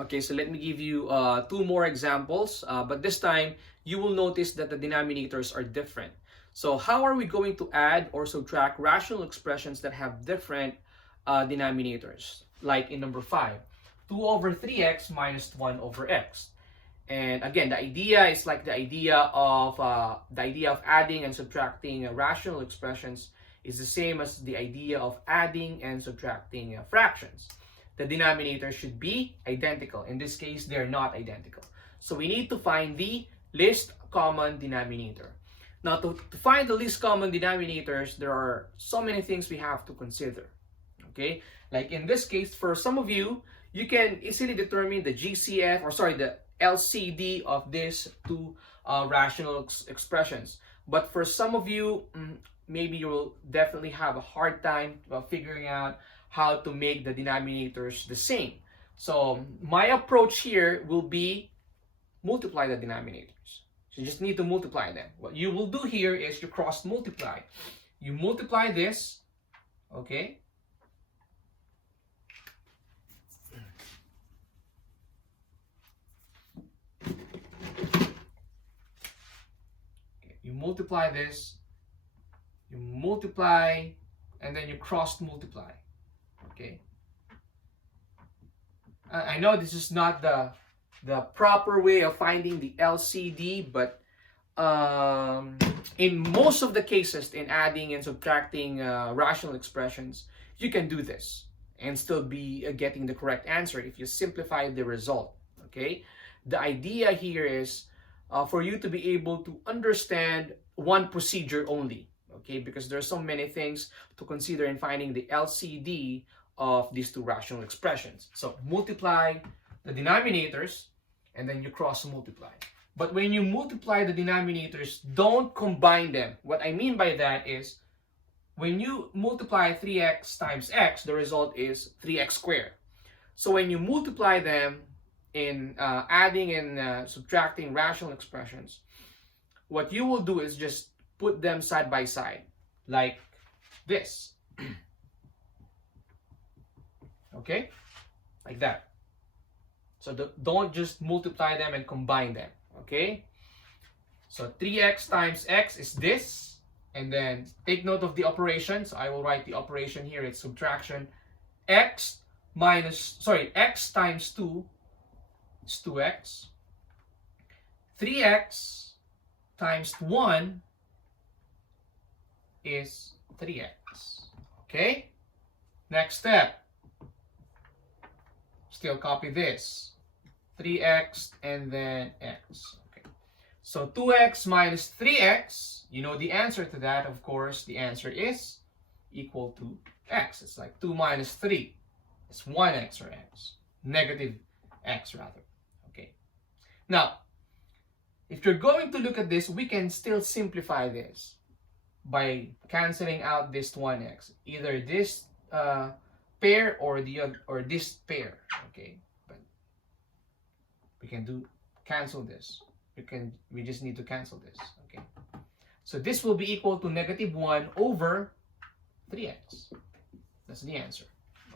Okay, so let me give you two more examples, but this time you will notice that the denominators are different. So how are we going to add or subtract rational expressions that have different denominators? Like in number 5, 2 over 3x minus 1 over x. And again, the idea is like the idea of adding and subtracting rational expressions is the same as the idea of adding and subtracting fractions. The denominators should be identical. In this case, they're not identical. So we need to find the least common denominator. Now, to find the least common denominators, there are so many things we have to consider. Okay, like in this case, for some of you, you can easily determine the GCF, or sorry, the LCD of these two rational expressions. But for some of you, maybe you will definitely have a hard time figuring out how to make the denominators the same. So my approach here will be multiply the denominators. So you just need to multiply them. What you will do here is you cross multiply. You multiply this, okay? You multiply this, you multiply, and then you cross multiply. Okay. I know this is not the proper way of finding the LCD, but in most of the cases in adding and subtracting rational expressions, you can do this and still be getting the correct answer if you simplify the result. Okay. The idea here is for you to be able to understand one procedure only. Okay, because there's so many things to consider in finding the LCD of these two rational expressions. So multiply the denominators and then you cross multiply. But when you multiply the denominators, don't combine them. What I mean by that is when you multiply 3x times x, the result is 3x squared. So when you multiply them in adding and subtracting rational expressions, what you will do is just put them side by side like this. Okay, like that. So don't just multiply them and combine them. Okay, so 3x times x is this, and then take note of the operation. So I will write the operation here. It's subtraction. X times 2 is 2x. 3x times 1 is 3x. Okay? Next step. Still copy this. 3x and then x. Okay. So 2x minus 3x, you know the answer to that, of course. The answer is equal to x. It's like 2 minus 3. It's 1x or x. Negative x rather. Okay. Now, if you're going to look at this, we can still simplify this by canceling out this 1x, either this pair or the other, or this pair. Okay, but we can cancel this. We just need to cancel this. Okay, so this will be equal to negative 1 over 3x. That's the answer.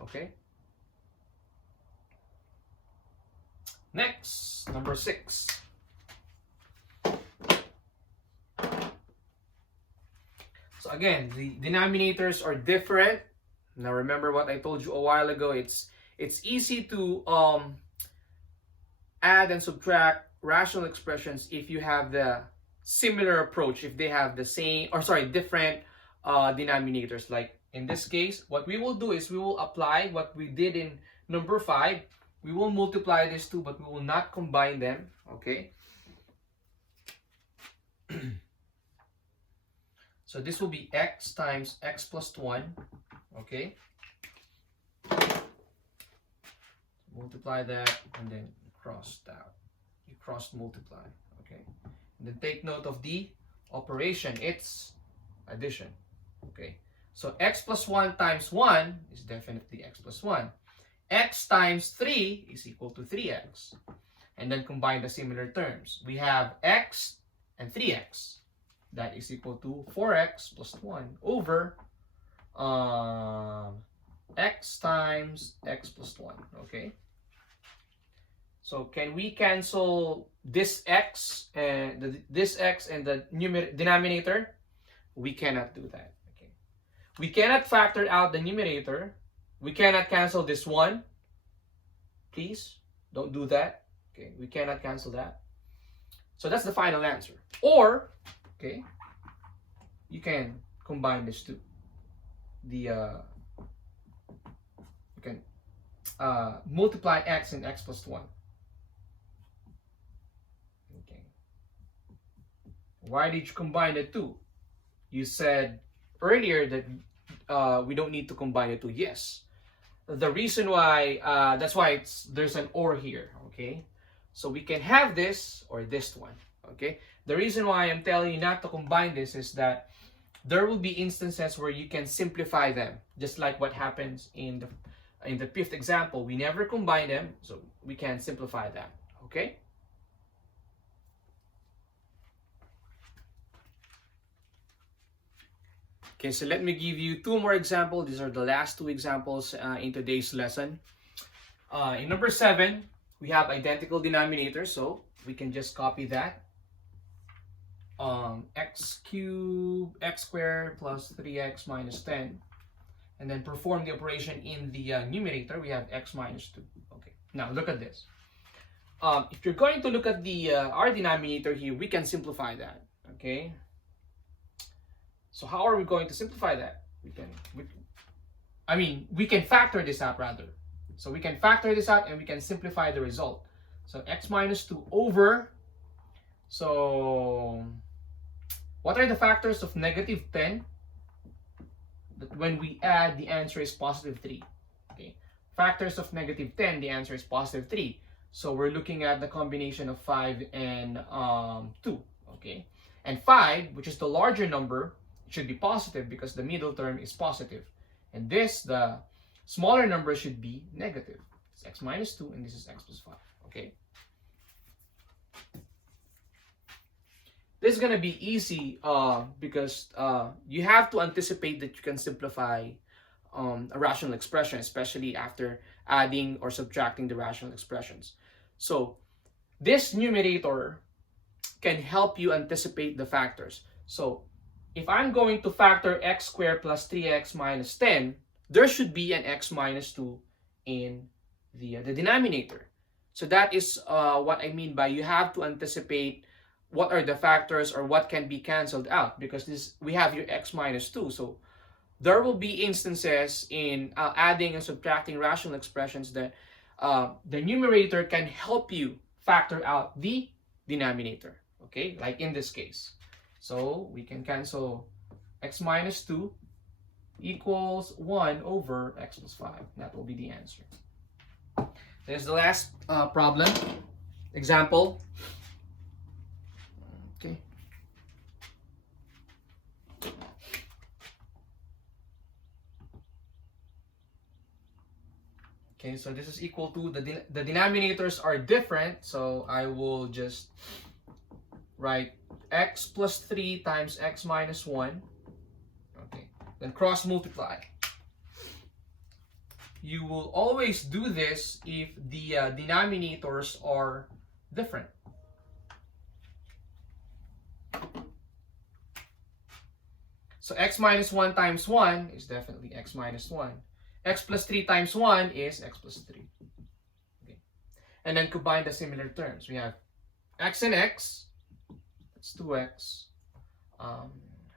Okay. Next, number 6. So again, the denominators are different. Now remember what I told you a while ago. It's easy to add and subtract rational expressions if you have the similar approach, if they have the same, or sorry, different denominators. Like in this case, what we will do is we will apply what we did in number 5. We will multiply these two, but we will not combine them. Okay. So this will be x times x plus 1, okay? Multiply that and then cross out. You cross multiply, okay? And then take note of the operation. It's addition, okay? So x plus 1 times 1 is definitely x plus 1. X times 3 is equal to 3x. And then combine the similar terms. We have x and 3x. That is equal to 4x plus 1 over x times x plus 1. Okay. So can we cancel this x and the denominator? We cannot do that. Okay. We cannot factor out the numerator. We cannot cancel this one. Please don't do that. Okay, we cannot cancel that. So that's the final answer. Or, okay, you can combine this two. You can multiply x and x plus 1. Okay. Why did you combine the two? You said earlier that we don't need to combine the two. Yes. The reason why, that's why there's an or here. Okay. So we can have this or this one. Okay. The reason why I'm telling you not to combine this is that there will be instances where you can simplify them, just like what happens in the fifth example. We never combine them, so we can simplify them. Okay. Okay, so let me give you two more examples. These are the last two examples in today's lesson. In number 7, we have identical denominators, so we can just copy that. X squared plus 3x minus 10. And then perform the operation in the numerator. We have x minus 2. Okay, now look at this. If you're going to look at the our denominator here, we can simplify that. Okay. So how are we going to simplify that? We can factor this out rather. So we can factor this out and we can simplify the result. So x minus 2 over, so what are the factors of negative 10? That when we add, the answer is positive 3. Okay. Factors of negative 10, the answer is positive 3. So we're looking at the combination of 5 and 2. Okay. And 5, which is the larger number, should be positive because the middle term is positive. And this, the smaller number, should be negative. It's x minus 2 and this is x plus 5. Okay. This is going to be easy because you have to anticipate that you can simplify a rational expression, especially after adding or subtracting the rational expressions. So this numerator can help you anticipate the factors. So if I'm going to factor x squared plus 3x minus 10, there should be an x minus 2 in the denominator. So that is what I mean by you have to anticipate what are the factors or what can be cancelled out, because we have your x minus 2. So there will be instances in adding and subtracting rational expressions that the numerator can help you factor out the denominator. Okay, like in this case. So we can cancel x minus 2 equals 1 over x plus 5. That will be the answer. There's the last problem. Example. Okay. Okay, so this is equal to, the denominators are different, so I will just write x plus 3 times x minus 1. Okay, then cross multiply. You will always do this if the denominators are different. So x minus 1 times 1 is definitely x minus 1. X plus 3 times 1 is x plus 3. Okay. And then combine the similar terms. We have x and x. 2x,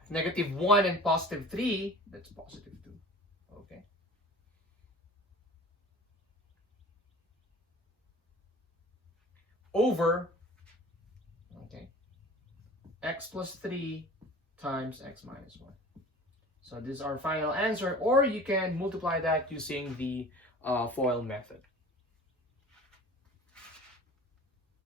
negative 1 and positive 3, that's positive 2. Okay. Over, okay, x plus 3 times x minus 1. So this is our final answer, or you can multiply that using the FOIL method.